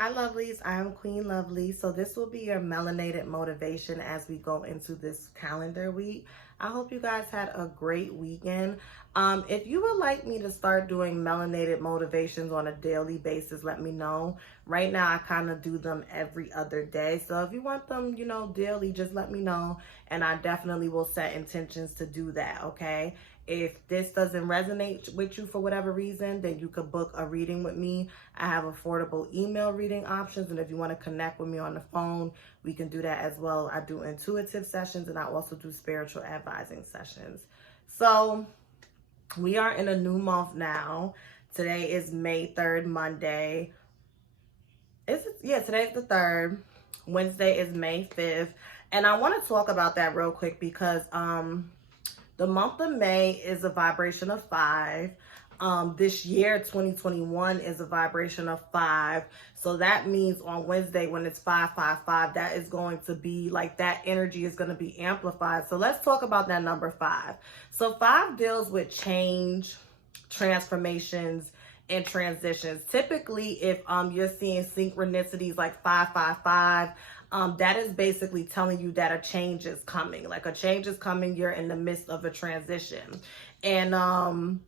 Hi, lovelies. I am Queen Lovelee. So this will be your melanated motivation as we go into this calendar week. I hope you guys had a great weekend. If you would like me to start doing melanated motivations on a daily basis, let me know. Right now, I kind of do them every other day. So if you want them, daily, just let me know. And I definitely will set intentions to do that, okay? If this doesn't resonate with you for whatever reason, then you could book a reading with me. I have affordable email reading options. And if you want to connect with me on the phone, we can do that as well. I do intuitive sessions and I also do spiritual advising sessions. So we are in a new month now. Today is May 3rd, Monday. Today's the 3rd. Wednesday is May 5th. And I want to talk about that real quick because the month of May is a vibration of 5. This year, 2021, is a vibration of 5. So that means on Wednesday when it's 555, that is going to be like that energy is going to be amplified. So let's talk about that number 5. So 5 deals with change, transformations, and transitions. Typically, if you're seeing synchronicities like 555, that is basically telling you that a change is coming. Like a change is coming, you're in the midst of a transition. And on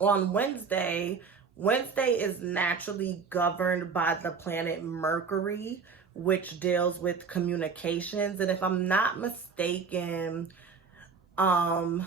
Wednesday is naturally governed by the planet Mercury, which deals with communications. And if I'm not mistaken, I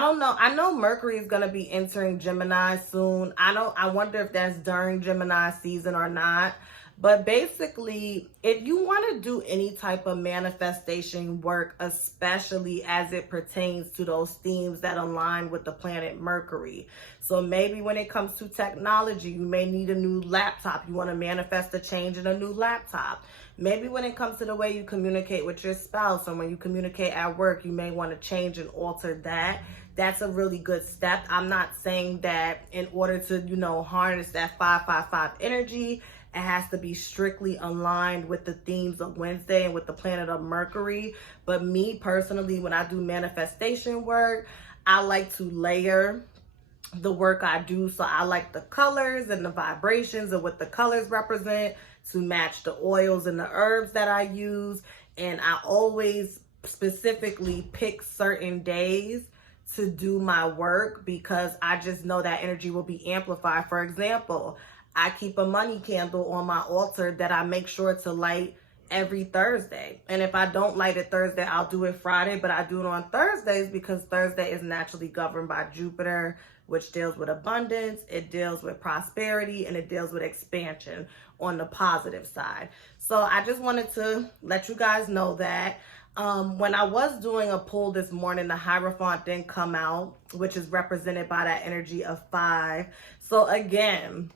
don't know. I know Mercury is going to be entering Gemini soon. I wonder if that's during Gemini season or not. But basically, if you want to do any type of manifestation work, especially as it pertains to those themes that align with the planet Mercury. So maybe when it comes to technology, you may need a new laptop. You want to manifest a change in a new laptop. Maybe when it comes to the way you communicate with your spouse or when you communicate at work, you may want to change and alter that. That's a really good step. I'm not saying that in order to, harness that 555 energy, it has to be strictly aligned with the themes of Wednesday and with the planet of Mercury. But me personally, when I do manifestation work, I like to layer the work I do. So I like the colors and the vibrations and what the colors represent to match the oils and the herbs that I use. And I always specifically pick certain days to do my work because I just know that energy will be amplified. For example, I keep a money candle on my altar that I make sure to light every Thursday. And if I don't light it Thursday, I'll do it Friday, but I do it on Thursdays because Thursday is naturally governed by Jupiter, which deals with abundance, it deals with prosperity, and it deals with expansion on the positive side. So I just wanted to let you guys know that. When I was doing a pull this morning, the Hierophant didn't come out, which is represented by that energy of 5. So again,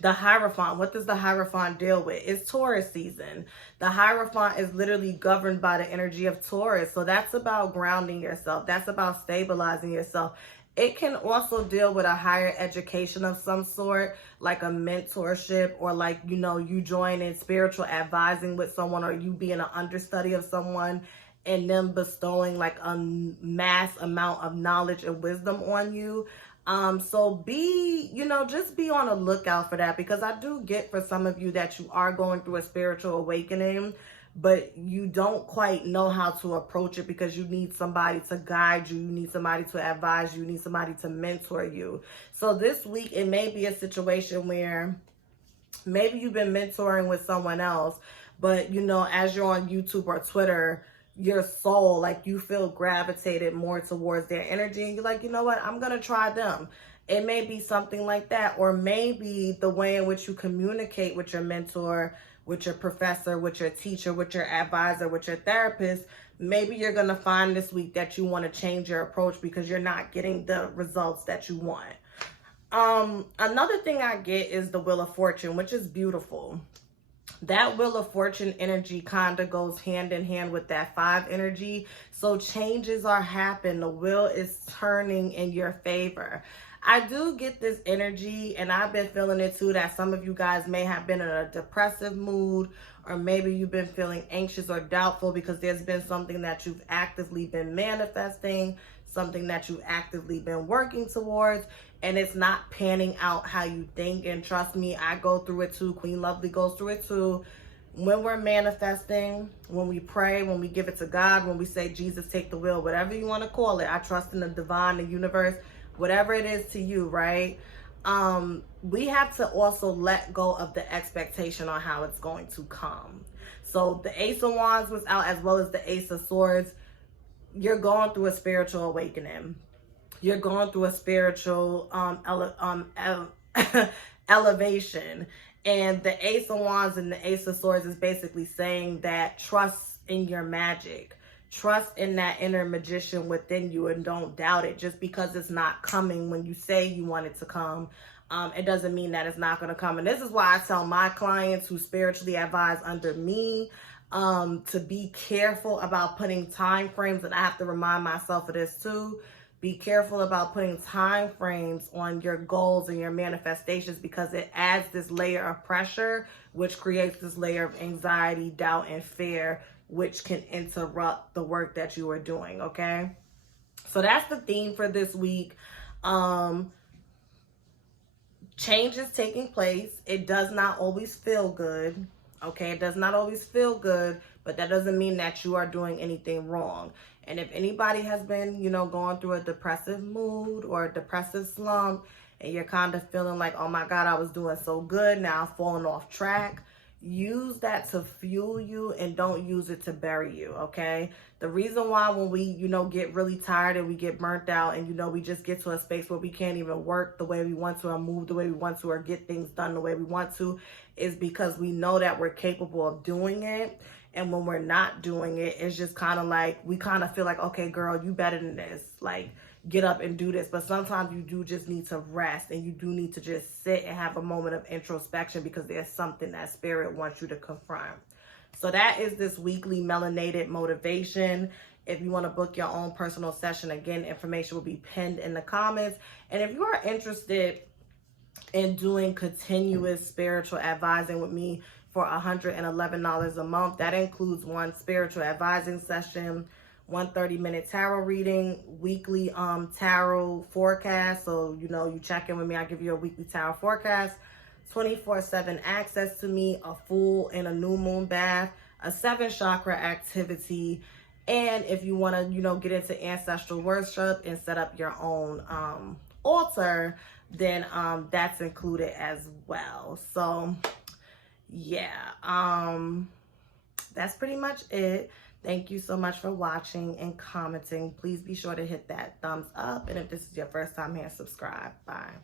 the Hierophant, what does the Hierophant deal with? It's Taurus season. The Hierophant is literally governed by the energy of Taurus. So that's about grounding yourself. That's about stabilizing yourself. It can also deal with a higher education of some sort, like a mentorship or like, you joining spiritual advising with someone or you being an understudy of someone and them bestowing like a mass amount of knowledge and wisdom on you. So just be on a lookout for that because I do get for some of you that you are going through a spiritual awakening, but you don't quite know how to approach it because you need somebody to guide you. You need somebody to advise you. You need somebody to mentor you. So this week, it may be a situation where maybe you've been mentoring with someone else, but as you're on YouTube or Twitter, your soul, like you feel gravitated more towards their energy and you're like, you know what, I'm going to try them. It may be something like that, or maybe the way in which you communicate with your mentor, with your professor, with your teacher, with your advisor, with your therapist. Maybe you're going to find this week that you want to change your approach because you're not getting the results that you want. Another thing I get is the Wheel of Fortune, which is beautiful. That Wheel of Fortune energy kind of goes hand in hand with that 5 energy. So changes are happening. The wheel is turning in your favor. I do get this energy, and I've been feeling it too, that some of you guys may have been in a depressive mood, or maybe you've been feeling anxious or doubtful because there's been something that you've actively been manifesting, something that you've actively been working towards, and it's not panning out how you think. And trust me, I go through it too. Queen Lovelee goes through it too. When we're manifesting, when we pray, when we give it to God, when we say, Jesus, take the wheel, whatever you want to call it, I trust in the divine, the universe, whatever it is to you, right? We have to also let go of the expectation on how it's going to come. So the Ace of Wands was out, as well as the Ace of Swords. You're going through a spiritual awakening. You're going through a spiritual elevation. And the Ace of Wands and the Ace of Swords is basically saying that trust in your magic. Trust in that inner magician within you, and don't doubt it. Just because it's not coming when you say you want it to come, it doesn't mean that it's not going to come. And this is why I tell my clients who spiritually advise under me to be careful about putting time frames. And I have to remind myself of this too. Be careful about putting time frames on your goals and your manifestations, because it adds this layer of pressure, which creates this layer of anxiety, doubt, and fear, which can interrupt the work that you are doing, okay? So that's the theme for this week. Change is taking place. It does not always feel good, okay? It does not always feel good, but that doesn't mean that you are doing anything wrong. And if anybody has been, going through a depressive mood or a depressive slump, and you're kind of feeling like, oh my God, I was doing so good, now I'm falling off track, use that to fuel you and don't use it to bury you, okay? The reason why when we, get really tired and we get burnt out and, we just get to a space where we can't even work the way we want to or move the way we want to or get things done the way we want to is because we know that we're capable of doing it. And when we're not doing it, it's just kind of like, we kind of feel like, okay, girl, you better than this. Like, get up and do this. But sometimes you do just need to rest, and you do need to just sit and have a moment of introspection, because there's something that spirit wants you to confront. So that is this weekly melanated motivation. If you want to book your own personal session, again, information will be pinned in the comments. And if you are interested in doing continuous spiritual advising with me for $111 a month, that includes one spiritual advising session, one 30-minute tarot reading, weekly tarot forecast. So, you check in with me, I give you a weekly tarot forecast, 24/7 access to me, a full and a new moon bath, a 7 chakra activity. And if you want to, get into ancestral worship and set up your own altar, then that's included as well. So yeah, that's pretty much it. Thank you so much for watching and commenting. Please be sure to hit that thumbs up. And if this is your first time here, subscribe. Bye.